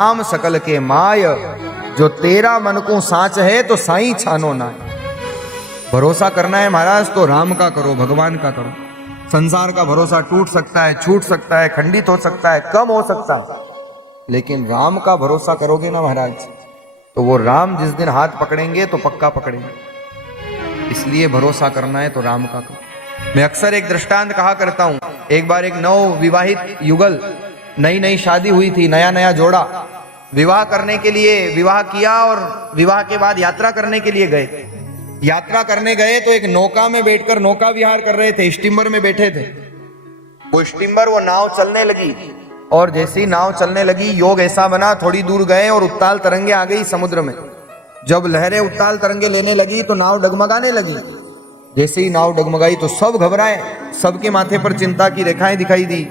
राम सकल के माय, जो तेरा मन को साच है तो साईं छानो ना। भरोसा करना है महाराज तो राम का करो, भगवान का करो। संसार का भरोसा टूट सकता है, छूट सकता है, खंडित हो सकता है, कम हो सकता है, लेकिन राम का भरोसा करोगे ना महाराज, तो वो राम जिस दिन हाथ पकड़ेंगे तो पक्का पकड़ेंगे। इसलिए भरोसा करना है तो राम का करो। मैं अक्सर एक दृष्टांत कहा करता हूं। एक बार एक नव विवाहित युगल, नई नई शादी हुई थी, नया नया जोड़ा विवाह करने के लिए विवाह किया और विवाह के बाद यात्रा करने के लिए गए। यात्रा करने गए तो एक नौका में बैठकर नौका विहार कर रहे थे, स्टीमर में बैठे थे। वो स्टीमर, वो नाव चलने लगी और जैसी नाव चलने लगी योग ऐसा बना, थोड़ी दूर गए और उत्ताल तरंगे आ गई समुद्र में। जब लहरें उत्ताल तरंगे लेने लगी तो नाव डगमगाने लगी। जैसे ही नाव डगमगाई तो सब घबराए, सबके माथे पर चिंता की रेखाएं दिखाई दी।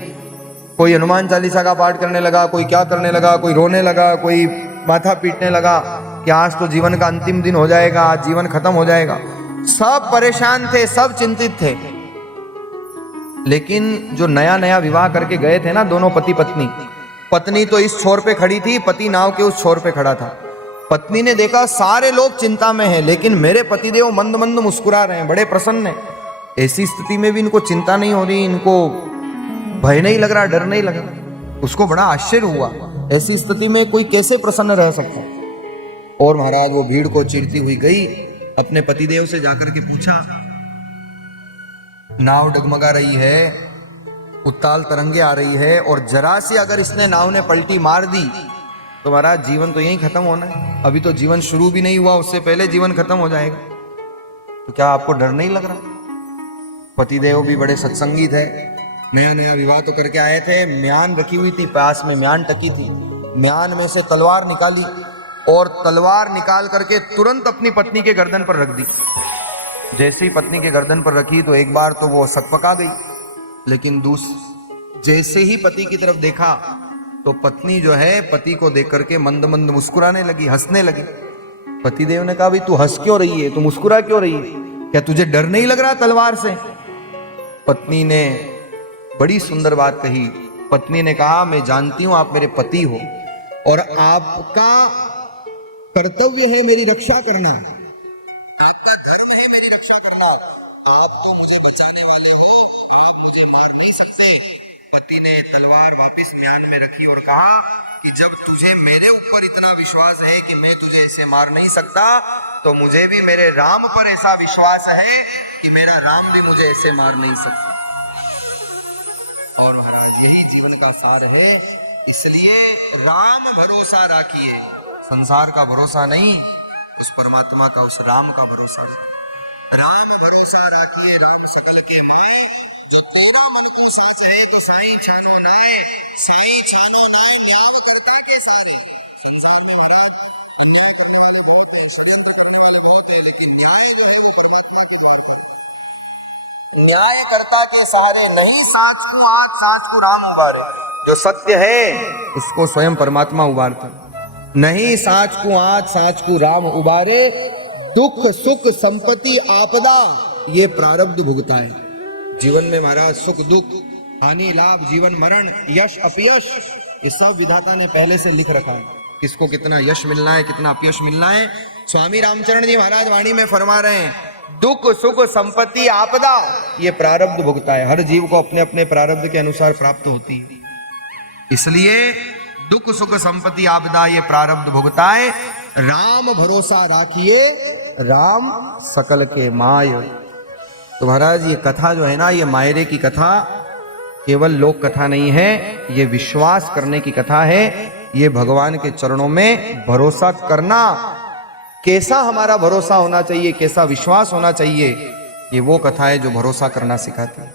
कोई हनुमान चालीसा का पाठ करने लगा, कोई क्या करने लगा, कोई रोने लगा, कोई माथा पीटने लगा कि आज तो जीवन का अंतिम दिन हो जाएगा, आज जीवन खत्म हो जाएगा। सब परेशान थे, सब चिंतित थे। लेकिन जो नया नया विवाह करके गए थे ना दोनों पति पत्नी, पत्नी तो इस छोर पे खड़ी थी, पति नाव के उस छोर पे खड़ा था। पत्नी ने देखा सारे लोग चिंता में हैं, लेकिन मेरे पतिदेव मंद मंद मुस्कुरा रहे हैं, बड़े प्रसन्न हैं। ऐसी स्थिति में भी इनको चिंता नहीं हो रही, इनको भय नहीं लग रहा, डर नहीं लग रहा। उसको बड़ा आश्चर्य हुआ, ऐसी स्थिति में कोई कैसे प्रसन्न रह सकता। और महाराज वो भीड़ को चीरती हुई गई, अपने पतिदेव से जाकर के पूछा, नाव डगमगा रही है, उत्ताल तरंगे आ रही है, और जरा सी अगर इसने नाव ने पलटी मार दी तो महाराज जीवन तो यहीं खत्म होना है। अभी तो जीवन शुरू भी नहीं हुआ, उससे पहले जीवन खत्म हो जाएगा। तो क्या आपको डर नहीं लग रहा? पतिदेव भी बड़े सत्संगी थे, नया नया विवाह तो करके आए थे। म्यान रखी हुई थी, पास में म्यान टकी थी। म्यान में से तलवार निकाली और तलवार निकाल करके तुरंत अपनी पत्नी के गर्दन पर रख दी। जैसे ही पत्नी के गर्दन पर रखी तो एक बार तो वो सकपका गई, लेकिन जैसे ही पति की तरफ देखा तो पत्नी जो है पति को देख करके मंद मंद मुस्कुराने लगी, हंसने लगी। पतिदेव ने कहा, भाई तू हंस क्यों रही है, तू मुस्कुरा क्यों रही है, क्या तुझे डर नहीं लग रहा तलवार से? पत्नी ने बड़ी सुंदर बात कही। पत्नी ने कहा, मैं जानती हूं आप मेरे पति हो और आपका कर्तव्य है मेरी रक्षा करना, आपका धर्म है मेरी रक्षा करना। आप तो मुझे बचाने वाले हो, आप मुझे मार नहीं सकते। पति ने तलवार वापस म्यान में रखी और कहा कि जब तुझे मेरे ऊपर इतना विश्वास है कि मैं तुझे ऐसे मार नहीं सकता, तो मुझे भी मेरे राम पर ऐसा विश्वास है कि मेरा राम भी मुझे ऐसे मार नहीं सकता। और महाराज यही जीवन का सार है। इसलिए राम भरोसा राखिए, संसार का भरोसा नहीं, उस परमात्मा का, उस राम का भरोसा। राम भरोसा राखिए, राम सकल के माय, जो तेरा मन को साच है तो साईं छानो नाय, साईं छानो नाय न्याय करता के सारे। संसार में महाराज अन्याय करने वाले बहुत है, षड्यंत्र करने वाले बहुत है, लेकिन न्याय जो है वो परमात्मा की बात है। न्याय करता के सहारे नहीं, साच को आज, साच को राम उबारे। जो सत्य है उसको स्वयं परमात्मा उबारता नहीं। साच को आज, साच को राम उबारे, दुख सुख संपत्ति आपदा ये प्रारब्ध भुगता है। जीवन में महाराज सुख दुख, हानि लाभ, जीवन मरण, यश अपयश, ये सब विधाता ने पहले से लिख रखा है। किसको कितना यश मिलना है, कितना अपयश मिलना है। स्वामी रामचरण जी महाराज वाणी में फरमा रहे हैं, दुख सुख संपत्ति आपदा ये प्रारब्ध भुगता है। हर जीव को अपने अपने प्रारब्ध के अनुसार प्राप्त होती है। इसलिए दुख सुख संपत्ति आपदा ये प्रारब्ध भुगता है। राम भरोसा राखिए, राम सकल के माय। तो महाराज ये कथा जो है ना, ये मायरे की कथा केवल लोक कथा नहीं है, ये विश्वास करने की कथा है। ये भगवान के चरणों में भरोसा करना, कैसा हमारा भरोसा होना चाहिए, कैसा विश्वास होना चाहिए, ये वो कथा है जो भरोसा करना सिखाती है।